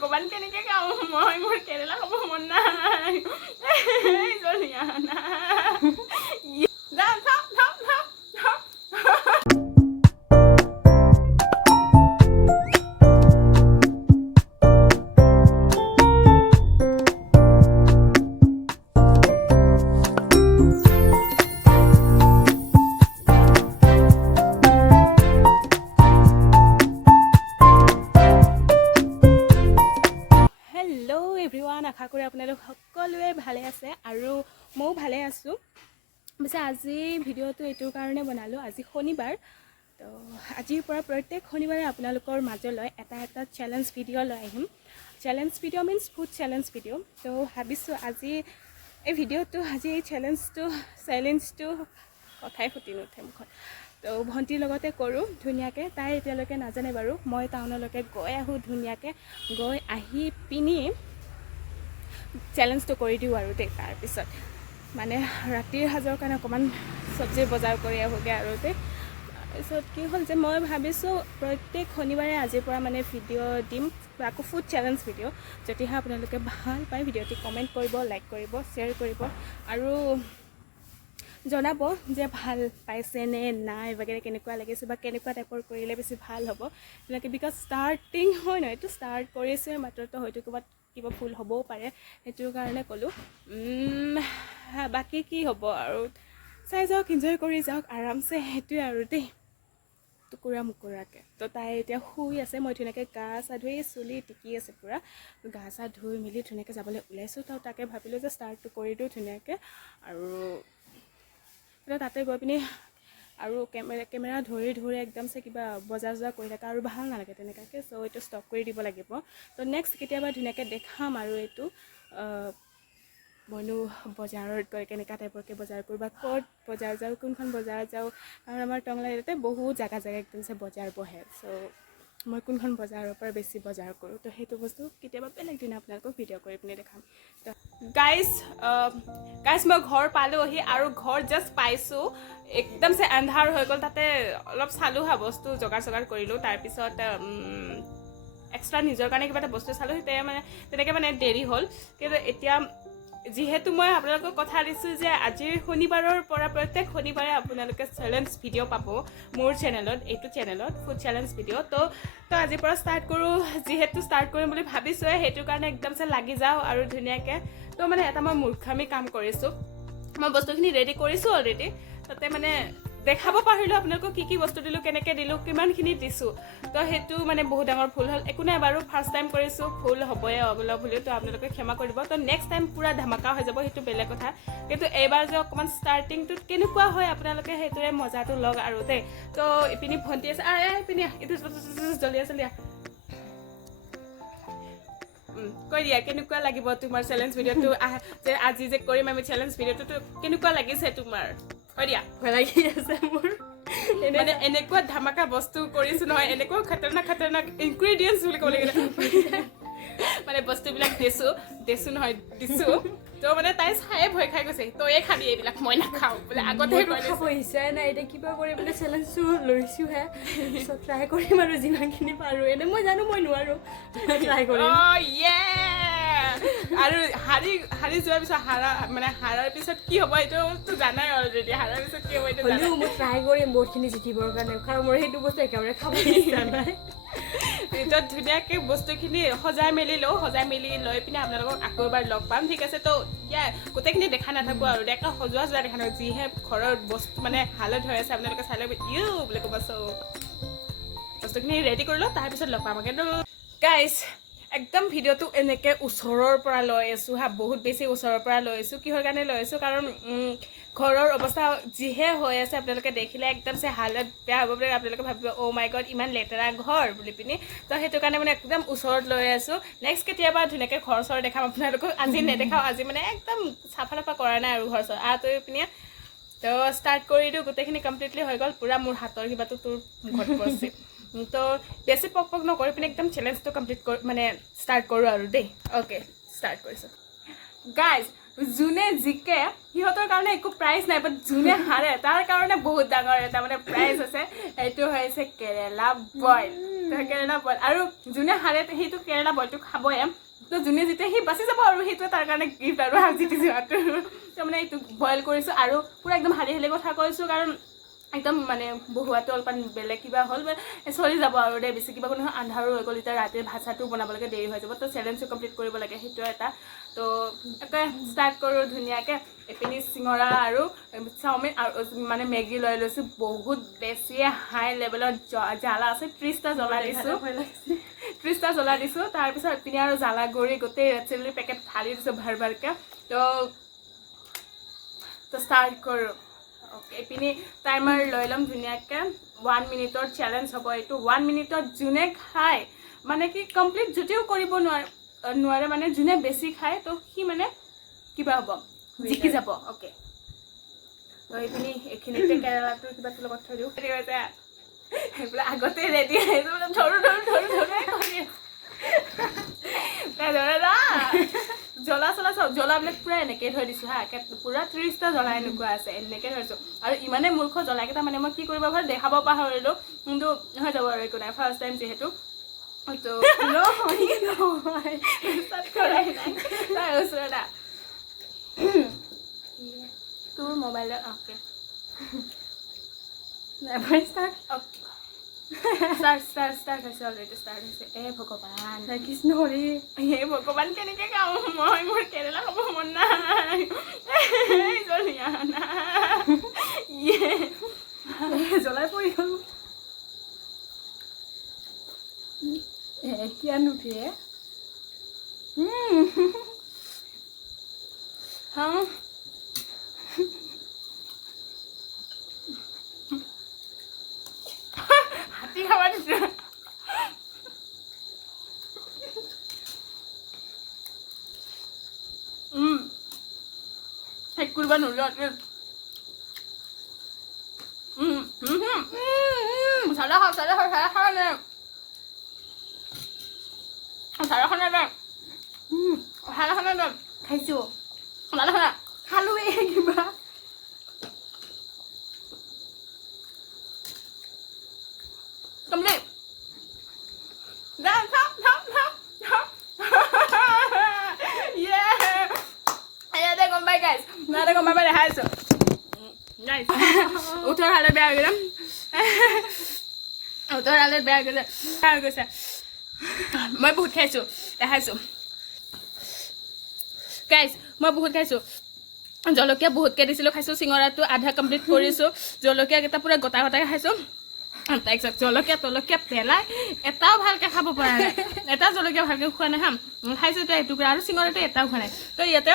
ভগৱান কেনেকৈ গাওঁ মই মোৰ কেৰেলা খাব মন নাই জলিয়ানা যাওঁ যাওঁ যাওঁ যাওঁ আশা কৰি আপোনালোক সকলোৱে ভালে আছে আৰু ময়ো ভালে আছোঁ পিছে আজি ভিডিঅ'টো এইটোৰ কাৰণে বনালোঁ আজি শনিবাৰ তো আজিৰ পৰা প্ৰত্যেক শনিবাৰে আপোনালোকৰ মাজলৈ এটা চেলেঞ্জ ভিডিঅ' লৈ আহিম challenge video' means food challenge video' তো ভাবিছোঁ আজি এই ভিডিঅ'টো আজি এই চেলেঞ্জটো কথাই ফুটি নুঠে মুখত তো ভণ্টিৰ লগতে কৰোঁ ধুনীয়াকৈ তাই এতিয়ালৈকে নাজানে বাৰু মই টাউনলৈকে গৈ আহোঁ ধুনীয়াকৈ গৈ আহি পিনি চেলেঞ্জটো কৰি দিওঁ আৰু দেই তাৰপিছত মানে ৰাতিৰ সাজৰ কাৰণে অকণমান চব্জিৰ বজাৰ কৰি আহোঁগৈ আৰু দেই তাৰপিছত কি হ'ল যে মই ভাবিছোঁ প্ৰত্যেক শনিবাৰে আজিৰ পৰা মানে ভিডিঅ' দিম আকৌ ফুড চেলেঞ্জ ভিডিঅ' যদিহে আপোনালোকে ভাল পায় ভিডিঅ'টি কমেণ্ট কৰিব লাইক কৰিব শ্বেয়াৰ কৰিব আৰু জনাব যে ভাল পাইছে নে নাই বাগেৰে কেনেকুৱা লাগিছে বা কেনেকুৱা টাইপৰ কৰিলে বেছি ভাল হ'ব তেনেকৈ বিকজ ষ্টাৰ্টিং হয় নহয় এইটো ষ্টাৰ্ট কৰিছে মাত্ৰতো হয়তো ক'ৰবাত কিবা ভুল হ'বও পাৰে সেইটোৰ কাৰণে ক'লোঁ বাকী কি হ'ব আৰু চাই যাওক এনজয় কৰি যাওক আৰামছে সেইটোৱে আৰু দেই টুকুৰা মুকুৰাকৈ তো তাই এতিয়া শুই আছে মই ধুনীয়াকৈ গা চা ধুই চুলি টিকি আছে পূৰা গা চা ধুই মেলি ধুনীয়াকৈ যাবলৈ ওলাইছোঁ তো তাকে ভাবিলোঁ যে ষ্টাৰ্টটো কৰি দিওঁ ধুনীয়াকৈ আৰু তাতে গৈ পিনি আৰু কেমেৰা ধৰি একদমছে কিবা বজাৰ কৰি থকা আৰু ভাল নালাগে তেনেকুৱাকৈ চ' এইটো ষ্টপ কৰি দিব লাগিব তো নেক্সট কেতিয়াবা ধুনীয়াকৈ দেখাম আৰু এইটো মইনো বজাৰত গৈ কেনেকুৱা টাইপৰকৈ বজাৰ কৰোঁ বা ক'ত বজাৰ যাওঁ কোনখন বজাৰ যাওঁ কাৰণ আমাৰ টংলাতে বহুত জেগা একদমছে বজাৰ বহে চ' মই কোনখন বজাৰৰ পৰা বেছি বজাৰ কৰোঁ তো সেইটো বস্তু কেতিয়াবা বেলেগ দিনা আপোনালোকক ভিডিঅ' কৰি পিনি দেখাম তো গাইজ মই ঘৰ পালোহি আৰু ঘৰ জাষ্ট পাইছোঁ একদমছে আন্ধাৰ হৈ গ'ল তাতে অলপ চালোঁ হা বস্তু যোগাৰ কৰিলোঁ তাৰপিছত এক্সট্ৰা নিজৰ কাৰণে কিবা এটা বস্তু চালোঁ তেতিয়া মানে তেনেকৈ মানে দেৰি হ'ল কিন্তু এতিয়া যিহেতু মই আপোনালোকক কথা দিছোঁ যে আজিৰ শনিবাৰৰ পৰা প্ৰত্যেক শনিবাৰে আপোনালোকে চেলেঞ্জ ভিডিঅ' পাব মোৰ চেনেলত এইটো চেনেলত ফুড চেলেঞ্জ ভিডিঅ' তো আজিৰ পৰা ষ্টাৰ্ট কৰোঁ যিহেতু ষ্টাৰ্ট কৰিম বুলি ভাবিছোঁৱে সেইটো কাৰণে একদমছে লাগি যাওঁ আৰু ধুনীয়াকৈ তো মানে এটা মই মূৰ্খামি কাম কৰিছোঁ মই বস্তুখিনি ৰেডি কৰিছোঁ অলৰেডি তাতে মানে দেখাব পাৰিলোঁ আপোনালোকক কি বস্তু দিলোঁ কেনেকৈ দিলোঁ কিমানখিনি দিছোঁ তো সেইটো মানে বহুত ডাঙৰ ভুল হ'ল একো নাই বাৰু ফাৰ্ষ্ট টাইম কৰিছোঁ ভুল হ'বই অলপ হ'লেও তো আপোনালোকে ক্ষমা কৰিব তো নেক্সট টাইম পূৰা ধামাকা হৈ যাব সেইটো বেলেগ কথা কিন্তু এইবাৰ যে অকণমান ষ্টাৰ্টিংটোত কেনেকুৱা হয় আপোনালোকে সেইটোৰে মজাটো লওক আৰু দেই তো ইপিনি ভণ্টি আছে ইপিনি এইটো জলদি কৈ দিয়া কেনেকুৱা লাগিব তোমাৰ চেলেঞ্জ ভিডিঅ'টো যে আজি যে কৰিম আমি চেলেঞ্জ ভিডিঅ'টো কেনেকুৱা লাগিছে তোমাৰ কৈ দিয়া ভয় লাগি আছে মোৰ মানে এনেকুৱা ধামাকা বস্তু কৰিছোঁ নহয় এনেকুৱা খাতৰনাক ইনগ্ৰেডিয়েণ্টছ বুলি ক'ব লাগিব মানে বস্তুবিলাক দিছোঁ নহয় দিছোঁ তো মানে তাই চায়ে ভয় খাই গৈছে তয়ে খাবি এইবিলাক মই নাখাওঁ বোলে আগতে খাব ইচ্ছাই নাই এতিয়া কিবা কৰি পেলাই চেলেঞ্জটো লৈছোঁহে ট্ৰাই কৰিম আৰু যিমানখিনি পাৰোঁ এনে মই জানো মই নোৱাৰোঁ ট্ৰাই কৰিম আৰু হাৰি যোৱাৰ পিছত হাৰাৰ পিছত কি হ'ব এইটোতো জানাই অলৰেডি হাৰাৰ পিছত কি হ'ব এইটো জানো মই ট্ৰাই কৰিম বহুতখিনি জিকিবৰ কাৰণে কাৰণ মোৰ সেইটো বস্তু একেবাৰে খাব ইচ্ছা নাই ভিতৰত ধুনীয়াকৈ বস্তুখিনি সজাই মেলি লৈ পিনে আপোনালোকক আকৌ এবাৰ লগ পাম ঠিক আছে তো গোটেইখিনি দেখা নাথাকোঁ আৰু দেখা সজোৱা দেখা নাথাকোঁ যিহে ঘৰৰ বস্তু মানে হালত হৈ আছে আপোনালোকে চাই ল'ব বুলি ক'ব চ' বস্তুখিনি ৰেডি কৰি লওঁ তাৰপিছত লগ পাম কিন্তু গাইজ একদম ভিডিঅ'টো এনেকৈ ওচৰৰ পৰা লৈ আছোঁ বহুত বেছি ওচৰৰ পৰা লৈ আছোঁ কিহৰ কাৰণে লৈ আছোঁ কাৰণ ঘৰৰ অৱস্থা যিহে হৈ আছে আপোনালোকে দেখিলে একদমছে হালত বেয়া হ'ব বুলি আপোনালোকে ভাবিব অ' মাই গড ইমান লেতেৰা ঘৰ বুলি পিনি তো সেইটো কাৰণে মানে একদম ওচৰত লৈ আছোঁ নেক্সট কেতিয়াবা ধুনীয়াকৈ ঘৰ চৰ দেখাম আপোনালোকক আজি নেদেখাওঁ আজি মানে একদম চাফা কৰা নাই আৰু ঘৰ চৰ তৈ পিনে তো ষ্টাৰ্ট কৰি দিওঁ গোটেইখিনি কমপ্লিটলি হৈ গ'ল পূৰা মোৰ হাতৰ কিবাটো তোৰ মুখত পৰিছে তো বেছি পক নকৰি পিনে একদম চেলেঞ্জটো কমপ্লিট মানে ষ্টাৰ্ট কৰোঁ আৰু দেই অ'কে ষ্টাৰ্ট কৰিছোঁ গাইজ যোনে জিকে সিহঁতৰ কাৰণে একো প্ৰাইজ নাই, বাট যোনে হাৰে তাৰ কাৰণে বহুত ডাঙৰ এটা মানে প্ৰাইজ আছে। সেইটো হৈছে কেৰেলা বইল। কেৰেলা বইল আৰু যোনে হাৰে সেইটো কেৰেলা বইলটো খাবই। তো যোনে জিতে সি বাচি যাব আৰু সেইটোৱে তাৰ কাৰণে গিফ্ট আৰু জিতি যোৱাটো। তাৰমানে এইটো বইল কৰিছোঁ আৰু পূৰা একদম হালি হালি কথা কৈছোঁ, কাৰণ একদম মানে বহুৱাটো অলপমান বেলেগ কিবা হ'ল চলি যাব আৰু দে, বেছি কিবা কোনো আন্ধাৰো হৈ গ'ল, এতিয়া ৰাতিৰ ভাত চাতটো বনাবলৈকে দেৰি হৈ যাব। তো চেলেঞ্জটো কমপ্লিট কৰিব লাগে, সেইটো এটা। তো একে ষ্টাৰ্ট কৰোঁ ধুনীয়াকৈ। এপিনি চিঙৰা আৰু চাওমিন আৰু মানে মেগী লৈ লৈছোঁ। বহুত বেছিয়ে হাই লেভেলত জ্বালা আছে, 30টা জ্বলা দিছোঁ। 30টা জ্বলা দিছোঁ। তাৰপিছত এপিনে আৰু জ্বালা গুড়ি গোটেই ৰেড চিলিৰ পেকেট ঢালি দিছোঁ ভাৰ ভাৰকৈ। তো ষ্টাৰ্ট কৰোঁ। অ'কে, এইপিনি টাইমাৰ লৈ ল'ম ধুনীয়াকৈ। 1 মিনিটৰ চেলেঞ্জ হ'ব এইটো। 1 মিনিটত যোনে খায় মানে কি কমপ্লিট যদিও কৰিব নোৱাৰে মানে যোনে বেছি খায় তো সি মানে কিবা হ'ব, জিকি যাব। অ'কে, তো এইপিনি এইখিনিতে কেৰেলাটো কিবাটো লগত থৈ দিওঁ। সেইবিলাক আগতে ৰেডি আহিছোঁ, ধৰো জ্বলা চলা চব জ্বলাবিলাক পূৰা এনেকৈ থৈ দিছোঁ হা, পূৰা 30টা জ্বলা এনেকুৱা আছে, এনেকৈ থৈছোঁ। আৰু ইমানেই মূৰ্খ জ্বলাকেইটা মানে মই কি কৰিব পাৰোঁ দেখাব পাহৰিলোঁ, কিন্তু হৈ যাব আৰু একো নাই, ফাৰ্ষ্ট টাইম যিহেতু। তো কৰাই নাই তাৰ ওচৰত তোৰ মোবাইলত। অ'কে, ষ্টাৰ্ট হৈছে অলৰেডি, ষ্টাৰ্ট হৈছে। ভগৱান কৃষ্ণ হৰি, ভগৱান কেনেকৈ খাওঁ মই, মোৰ কেৰেলা খাব মন নাই। জ্বলাই পৰি গ'ল। কিয় নুঠে হাতী খাব দিছে। শেষ কৰিব নোৱাৰিলোঁ। খাইছোঁ খালোৱে কিবা কমপ্লিট। গম পাই গাইজ, গম পাই দেখাই আছোঁ। উঠৰ হালত বেয়া হৈ গৈছে, বেয়া হৈ গৈছে। মই বহুত খাইছোঁ, দেখাইছোঁ গাইজ, মই বহুত খাইছোঁ। জলকীয়া বহুতকৈ দিছিলোঁ, খাইছোঁ। চিঙৰাটো আধা কমপ্লিট কৰিছোঁ। জলকীয়াকেইটা পূৰা গোটা গোটাকৈ খাইছোঁ। তাৰপিছত জলকীয়া পেলাই এটাও ভালকৈ খাব পৰা নাই, এটা জলকীয়া ভালকৈ খোৱা নাই হা। খাইছোঁ এতিয়া এটুকুৰা, আৰু চিঙৰাটো এটাও খোৱা নাই। তো ইয়াতে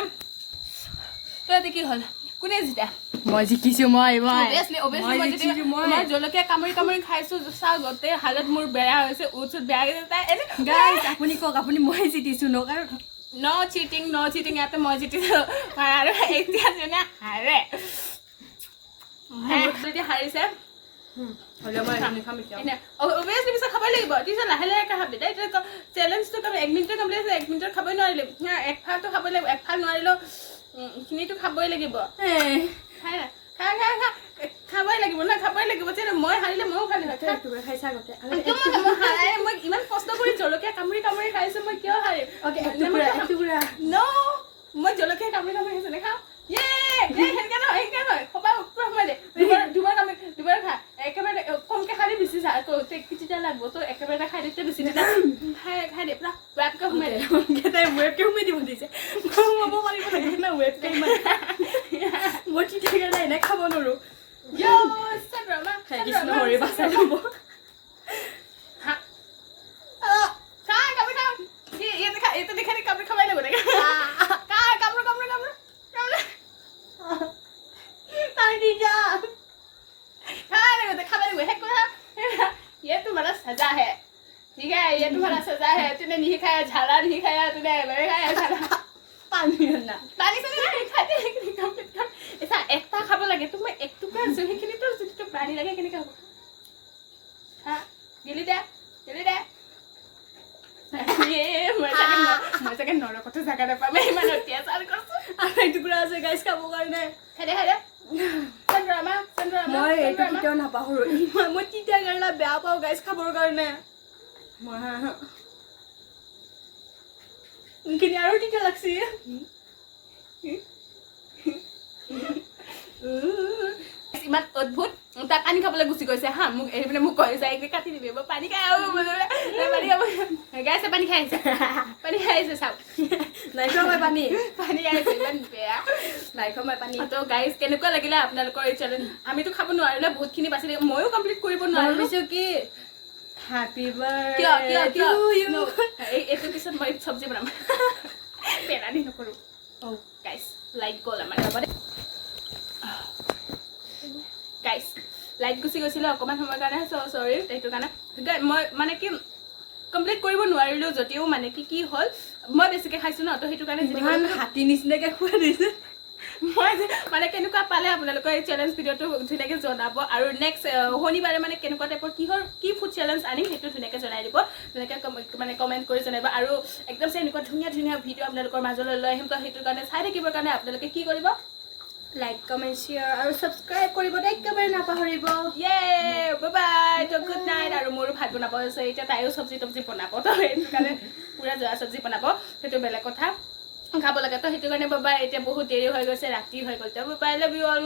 কি হ'ল, কোনে জিতা? মই জিকিছোঁ। মই জলকীয়া কামুৰি খাইছোঁ, চাওঁ গোটেই হালত মোৰ বেয়া হৈছে, উঠ বেয়া হৈছে। আপুনি কওক, আপুনি মই জিতিছোঁ ন, কাৰণ ন' চিটিং ইয়াতে মই জিতিছোঁ। আৰু এতিয়া যোনে হাৰে হাৰিছে অভিয়াছলি পিছত খাবই লাগিব। পিছত লাহে লাহে খাবি দেই। চেলেঞ্জটো 1 মিনিটৰ কমপ্লিট হৈছে, 1 মিনিটত খাবই নোৱাৰিলি। এক ফালটো খাবই লাগিব, এক ফাল নোৱাৰিলেও এইখিনিতো খাবই লাগিব। খাবই লাগিব ন, খাবই লাগিব। মই হাৰিলে ময়ো খালি হয়। খাইছা আগতে মই ইমান কষ্ট কৰি জলকীয়া কামুৰি খাইছোঁ, মই কিয় হাৰিম? ন, মই জলকীয়া কামুৰি খাইছোঁ, নেখাওঁ। সেনেকৈ নহয়, সবাই ওপৰত সোমাই দে। দুবাৰ খা, একেবাৰে কমকৈ খালি বেছি কিটা লাগব। তো একেবাৰে খাই দিতে বেছি দিলে খাই দে, পুৰা ৱেবকৈ সোমাই দে। ৱেবকৈ সোমাই দিব দিছে, সোমাব পাৰিব লাগে না ৱেবকৈ। মই তেতিয়া নাই এনে খাব নোৱাৰোঁ। কৃষ্ণ হৰি বাচাই ল'ব। খাবাই লাগিব লাগে। ये तुम्हारा सजा है, ठीक है? ये तुम्हारा सजा है। तूने नहीं खाया झाला, नहीं खाया तूने, मैंने खाया झाला। पानी से नहीं खाते, लेकिन कंप्लीट कर ऐसा एकटा खाब लगे। तुम एक टुकड़ा আছে সেইখিনি তো যদি তো পানি লাগে কেনেকৈ হ'ব? হা গিলি দে মই চাগে নৰকতো জাগা নাপাম, ইমান অত্যাচাৰ কৰিছোঁ। আছে গাইজ খাবৰ কাৰণে খাই দে চন্দ্ৰমা মই এইটো কেতিয়াও নাপাহৰোঁ মই তিতা কেৰেলা বেয়া পাওঁ গাইজ খাবৰ কাৰণে এইখিনি আৰু তিতা লাগছি ইমান অদ্ভুত তাক পানী খাবলৈ গুচি গৈছে হা মোক এৰি পিনে মোক কৈ যায় কাটি দিবি পানী খাই পানী খাব গাইছে পানী খাই আহিছে চাওক নাই খোৱা মই পানী আহিছে ইমান বেয়া নাই খোৱা মই পানী তো গাইজ কেনেকুৱা লাগিলে আপোনালোকৰ এই চেলেঞ্জ আমিতো খাব নোৱাৰিলে বহুতখিনি বাছি দিম ময়ো কমপ্লিট কৰিব নোৱাৰিলোঁ ভাবিছোঁ কি হেপী এইটো পিছত মই চব্জি বনাম পেৰানি নকৰোঁ গাইজ লাইট গ'ল আমাৰ গাইজ লাইট গুচি গৈছিলে অকণমান সময়ৰ কাৰণে চৰি সেইটো কাৰণে মই মানে কি কমপ্লিট কৰিব নোৱাৰিলোঁ যদিও মানে কি হ'ল মই বেছিকৈ খাইছোঁ ন তো সেইটো কাৰণে হাতী নিচিনাকৈ খোৱা দিছে মই যে মানে কেনেকুৱা পালে আপোনালোকৰ এই চেলেঞ্জ ভিডিঅ'টো ধুনীয়াকৈ জনাব আৰু নেক্সট শনিবাৰে মানে কেনেকুৱা টাইপৰ কি ফুড চেলেঞ্জ আনিম সেইটো ধুনীয়াকৈ জনাই দিব ধুনীয়াকৈ মানে কমেণ্ট কৰি জনাব আৰু একদম এনেকুৱা ধুনীয়া ধুনীয়া ভিডিঅ' আপোনালোকৰ মাজলৈ লৈ আহিম তো সেইটোৰ কাৰণে চাই থাকিবৰ কাৰণে আপোনালোকে কি কৰিব লাইক কমেণ্ট শ্বেয়াৰ আৰু ছাবস্ক্ৰাইব কৰিব একেবাৰে নাপাহৰিব বাই তো গুড নাইট আৰু মোৰো ভাত বনাব আছে এতিয়া তাইও চব্জি তব্জি বনাব তো সেইটো কাৰণে পূৰা জৰা চব্জি বনাব সেইটো বেলেগ কথা খাব লাগে তো সেইটো কাৰণে বাবাই এতিয়া বহুত দেৰি হৈ গৈছে ৰাতি হৈ গ'ল তো বাবাই লাভ ইউ অল